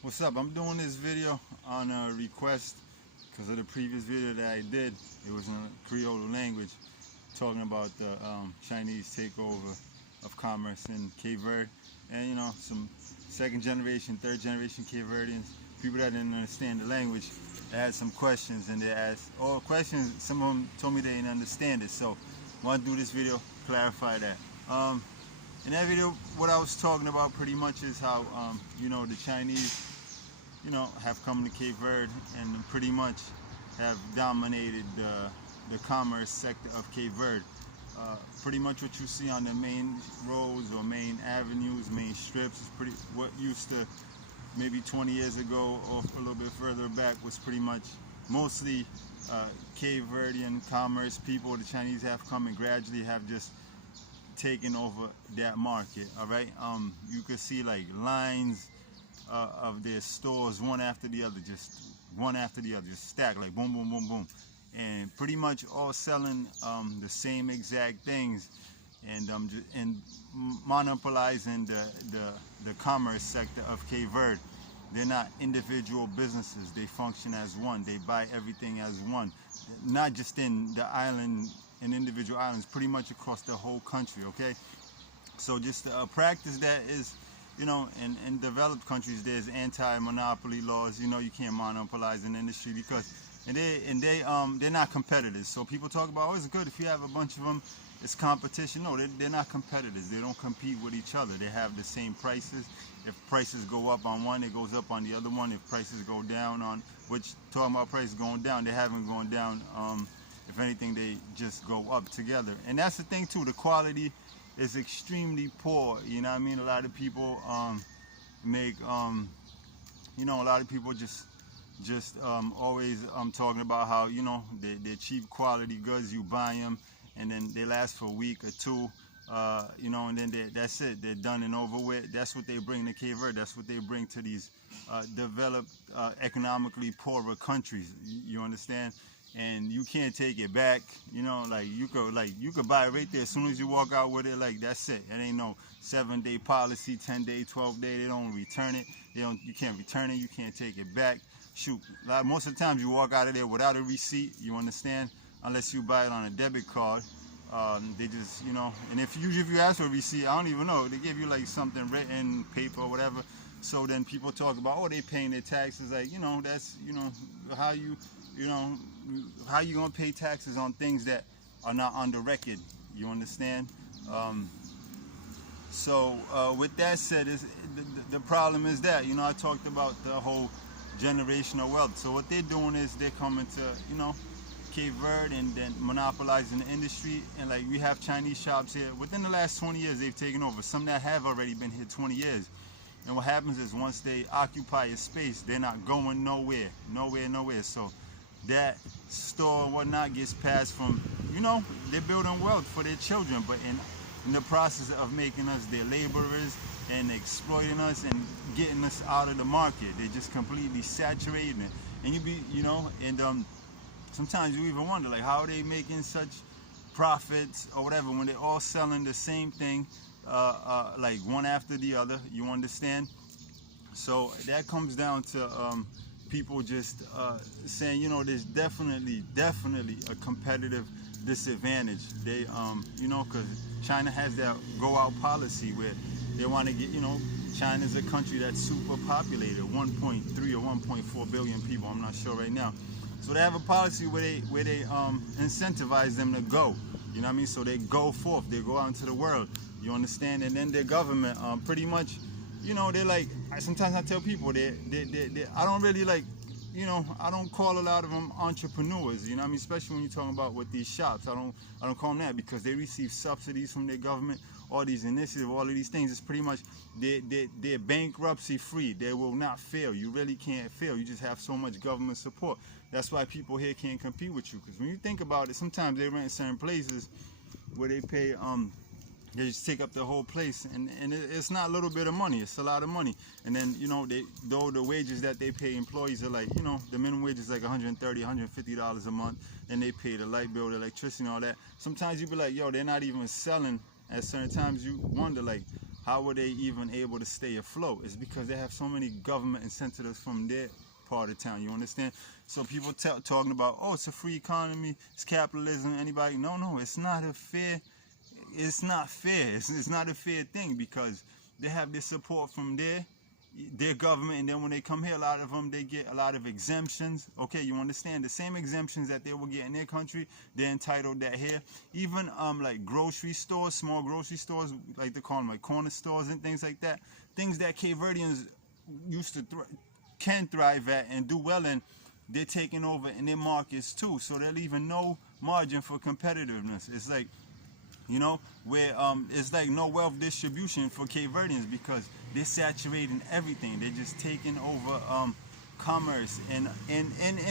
What's up? I'm doing this video on a request because of the previous video that I did. It was in a Creole language talking about the Chinese takeover of commerce in Cape Verde, and some second generation, third generation Cape Verdeans, people that didn't understand the language. They had some questions, and they asked all questions. Some of them told me they didn't understand it, so I want to do this video clarify that. In that video, what I was talking about pretty much is how the Chinese have come to Cape Verde and pretty much have dominated the commerce sector of Cape Verde. Pretty much what you see on the main roads or main avenues, main strips, is pretty what used to maybe 20 years ago or a little bit further back was pretty much mostly Cape Verdean commerce people. The Chinese have come and gradually have just taken over that market. All right, you could see like lines of their stores one after the other, just stacked like boom, boom, boom, boom, and pretty much all selling the same exact things, and monopolizing the commerce sector of Cape Verde. They're not individual businesses. They function as one. They buy everything as one, not just in the island, in individual islands, pretty much across the whole country. Okay, so just a practice that is, in developed countries, there's anti-monopoly laws. You can't monopolize an industry because, they're not competitors. So people talk about, oh, it's good if you have a bunch of them, it's competition. No, they're not competitors. They don't compete with each other. They have the same prices. If prices go up on one, it goes up on the other one. If prices go down on, which talking about prices going down, they haven't gone down. If anything, they just go up together. And that's the thing too, the quality is extremely poor. You know what I mean? A lot of people make a lot of people just always talking about how they're cheap quality goods. You buy them and then they last for a week or two, and then that's it, they're done and over with. That's what they bring to Cape Verde. That's what they bring to these developed, economically poorer countries. You understand? And you can't take it back. You could buy it right there as soon as you walk out with it. Like, that's it. It ain't no 7-day policy, 10-day, 12-day. They don't return it. You can't return it. You can't take it back. Shoot, most of the times you walk out of there without a receipt. You understand? Unless you buy it on a debit card. They just, and if you ask for a receipt, I don't even know. They give you like something written, paper or whatever. So then people talk about, oh, they paying their taxes. Like, that's, how you gonna pay taxes on things that are not on the record? You understand? With that said, the problem is that, I talked about the whole generational wealth. So what they're doing is they're coming to, Cape Verde and then monopolizing the industry. And like, we have Chinese shops here. Within the last 20 years, they've taken over. Some that have already been here 20 years. And what happens is once they occupy a space, they're not going nowhere. So that store and whatnot gets passed from, they're building wealth for their children, but in the process of making us their laborers and exploiting us and getting us out of the market, they're just completely saturating it. And sometimes you even wonder, like, how are they making such profits or whatever when they're all selling the same thing, like one after the other. You understand? So that comes down to people just saying, there's definitely a competitive disadvantage. They, because China has that go-out policy where they want to get, China's a country that's super populated, 1.3 or 1.4 billion people. I'm not sure right now. So they have a policy where they incentivize them to go. You know what I mean? So they go forth, they go out into the world. You understand? And then their government pretty much, they're like, sometimes I tell people they I don't really like, I don't call a lot of them entrepreneurs. You know what I mean? Especially when you're talking about with these shops. I don't call them that because they receive subsidies from their government, all these initiatives, all of these things. It's pretty much they're bankruptcy free. They will not fail. You really can't fail. You just have so much government support. That's why people here can't compete with you. Because when you think about it, sometimes they rent certain places where they pay they just take up the whole place, and it's not a little bit of money, it's a lot of money. And then though the wages that they pay employees are like, the minimum wage is like $130, $150 a month, and they pay the light bill, the electricity and all that. Sometimes you be like, yo, they're not even selling. At certain times you wonder, like, how were they even able to stay afloat? It's because they have so many government incentives from their part of town, you understand? So people talking about, oh, it's a free economy, it's capitalism, anybody. No, it's not a fair, it's not fair. It's not a fair thing, because they have this support from their government, and then when they come here, a lot of them, they get a lot of exemptions. Okay, you understand? The same exemptions that they will get in their country, they're entitled that here. Even like grocery stores, small grocery stores, like they call them like corner stores and things like that, things that Cape Verdeans used to can thrive at and do well in, they're taking over in their markets too. So they're leaving no margin for competitiveness. It's like, you know, where it's like no wealth distribution for Cape Verdeans, because they're saturating everything. They're just taking over commerce, and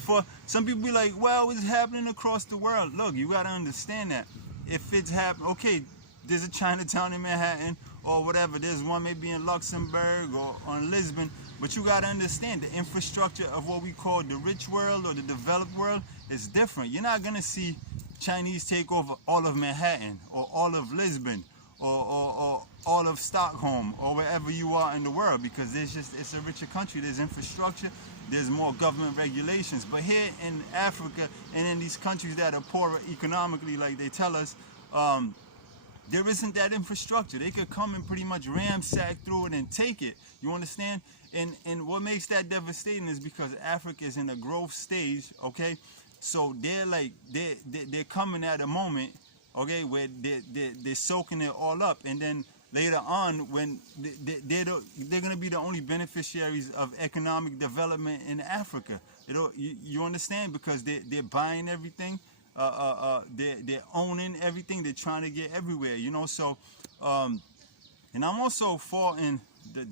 for some people be like, well, it's happening across the world. Look, you got to understand that if it's happening, okay, there's a Chinatown in Manhattan or whatever, there's one maybe in Luxembourg or in Lisbon, but you got to understand the infrastructure of what we call the rich world or the developed world is different. You're not going to see Chinese take over all of Manhattan or all of Lisbon or all of Stockholm or wherever you are in the world, because it's a richer country, there's infrastructure, there's more government regulations. But here in Africa and in these countries that are poorer economically, like they tell us, there isn't that infrastructure. They could come and pretty much ransack through it and take it. You understand? And what makes that devastating is because Africa is in a growth stage, okay? So they're coming at a moment, okay, where they're soaking it all up, and then later on, when they're going to be the only beneficiaries of economic development in Africa. You understand? Because they're buying everything, they're owning everything, they're trying to get everywhere, you know. So, and I'm also faulting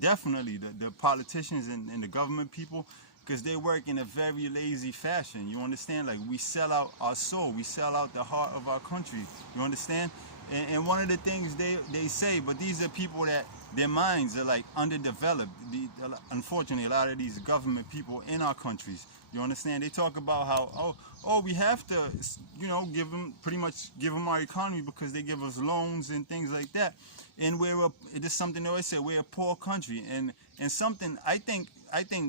definitely the politicians and the government people, because they work in a very lazy fashion. You understand? Like, we sell out our soul, we sell out the heart of our country. You understand? And one of the things they say, but these are people that their minds are like underdeveloped. Unfortunately, a lot of these government people in our countries, you understand? They talk about how, oh, we have to, you know, pretty much give them our economy because they give us loans and things like that. And it is something they always say, we're a poor country. And something, I think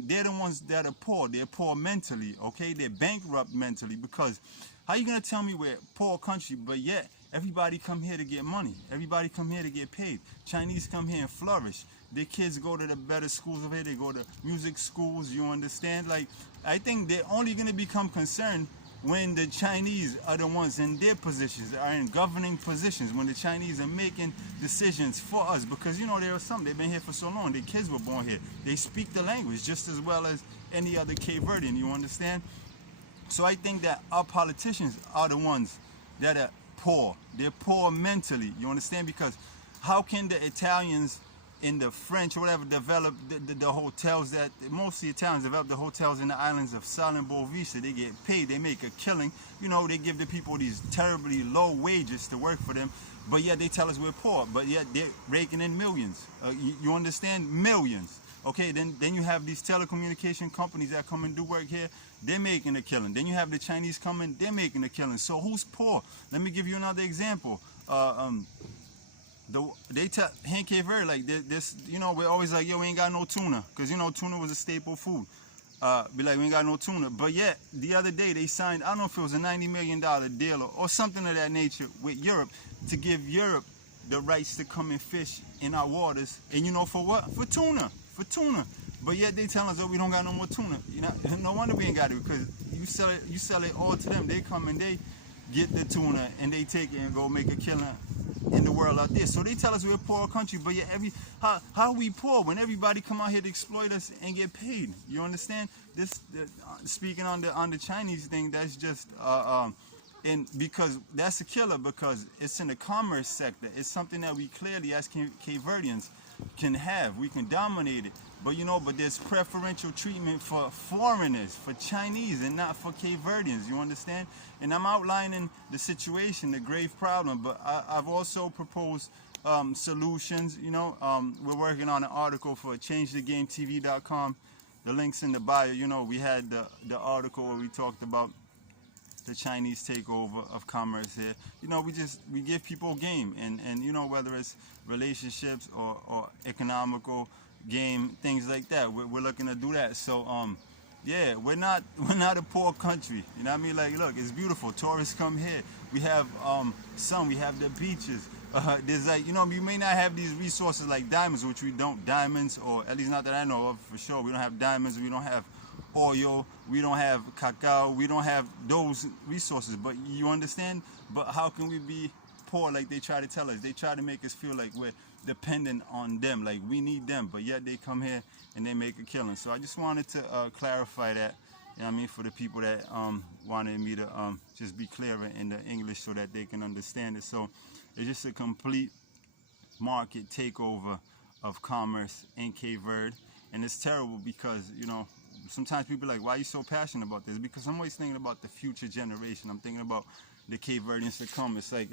they're the ones that are poor. They're poor mentally, okay? They're bankrupt mentally, because how you gonna tell me we're a poor country, but yet everybody come here to get money. Everybody come here to get paid. Chinese come here and flourish. Their kids go to the better schools over here. They go to music schools, you understand? Like, I think they're only gonna become concerned when the Chinese are the ones in their positions, are in governing positions, when the Chinese are making decisions for us. Because, you know, there are some, they've been here for so long, their kids were born here. They speak the language just as well as any other Cape Verdean, you understand? So I think that our politicians are the ones that are poor. They're poor mentally, you understand? Because how can the Italians and the French or whatever develop the hotels that, mostly Italians develop the hotels in the islands of Sal and Bovisa? They get paid, they make a killing. You know, they give the people these terribly low wages to work for them, but yet they tell us we're poor, but yet they're raking in millions. You understand? Millions. Okay, then you have these telecommunication companies that come and do work here. They're making a killing. Then you have the Chinese coming, they're making a killing. So who's poor? Let me give you another example. They tell here in Cape Verde, like this, you know, we're always like, yo, we ain't got no tuna, because, you know, tuna was a staple food. Be like, we ain't got no tuna. But yet, the other day they signed, I don't know if it was a $90 million deal or something of that nature with Europe, to give Europe the rights to come and fish in our waters. And you know, for what? For tuna. For tuna. But yet they tell us, oh, we don't got no more tuna. You know, no wonder we ain't got it, because you sell it all to them. They come and they get the tuna and they take it and go make a killing in the world out there. So they tell us we're a poor country, but yet how are we poor when everybody come out here to exploit us and get paid? You understand? Speaking on the Chinese thing, that's just and because that's a killer, because it's in the commerce sector. It's something that we clearly, as Cape Verdeans, can have. We can dominate it. But, you know, but there's preferential treatment for foreigners, for Chinese, and not for Cape Verdeans, you understand? And I'm outlining the situation, the grave problem, but I've also proposed solutions, you know. We're working on an article for ChangeTheGameTV.com. The link's in the bio. You know, we had the article where we talked about the Chinese takeover of commerce here. You know, we give people game, and you know, whether it's relationships or economical game, things like that. We're looking to do that. So yeah, we're not a poor country. You know what I mean? Like, look, it's beautiful. Tourists come here. We have sun. We have the beaches. There's like, you know, we may not have these resources like diamonds, which we don't. Diamonds, or at least not that I know of for sure. We don't have diamonds. We don't have oil. We don't have cacao. We don't have those resources. But you understand? But how can we be poor like they try to tell us? They try to make us feel like we're dependent on them, like we need them, but yet they come here and they make a killing. So I just wanted to clarify that, you know what I mean, for the people that wanted me to just be clearer in the English so that they can understand it. So it's just a complete market takeover of commerce in Cape Verde, and it's terrible because, you know, sometimes people are like, why are you so passionate about this? Because I'm always thinking about the future generation. I'm thinking about the Cape Verdeans to come. It's like,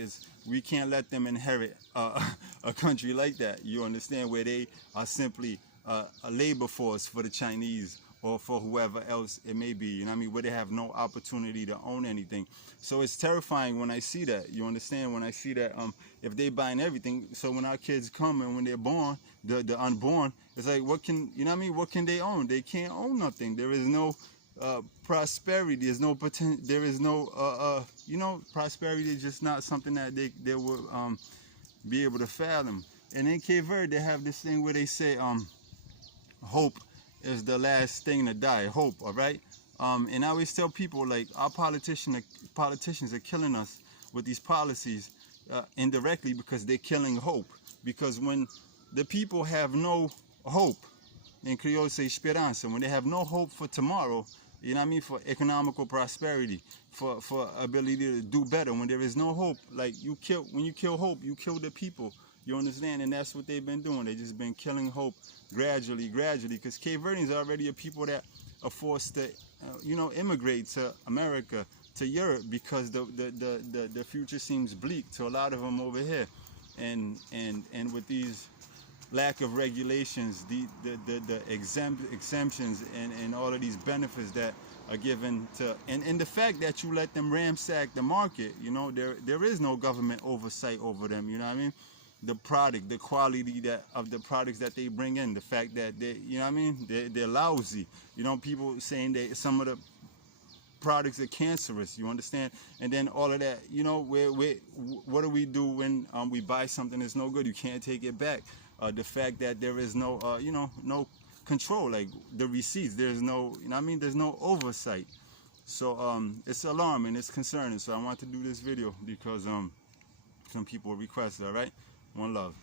we can't let them inherit a country like that, you understand, where they are simply a labor force for the Chinese or for whoever else it may be, you know what I mean, where they have no opportunity to own anything. So it's terrifying when I see that, you understand, when I see that if they buying everything, so when our kids come and when they're born, the unborn, it's like, what can, you know what I mean, what can they own? They can't own nothing. There is no prosperity. There's no potential. There is no you know, prosperity is just not something that they will be able to fathom. And in Cape Verde, they have this thing where they say hope is the last thing to die. Hope, all right. And I always tell people, like, our politicians are killing us with these policies indirectly, because they're killing hope. Because when the people have no hope, in Creole say esperanza, when they have no hope for tomorrow, you know what I mean, for economical prosperity, for ability to do better, when there is no hope, like, when you kill hope, you kill the people, you understand? And that's what they've been doing. They've just been killing hope gradually, because Cape Verdeans are already a people that are forced to, you know, immigrate to America, to Europe, because the future seems bleak to a lot of them over here. And with these lack of regulations, the exemptions, and all of these benefits that are given to, and the fact that you let them ransack the market, you know, there is no government oversight over them, you know what I mean? The product, the quality of the products that they bring in, the fact that they, you know what I mean, they're lousy, you know, people saying that some of the products are cancerous, you understand? And then all of that, you know, what do we do when we buy something that's no good? You can't take it back. The fact that there is no, you know, no control, like the receipts, there's no, you know what I mean, there's no oversight. So it's alarming, it's concerning. So I want to do this video because some people requested, all right? One love.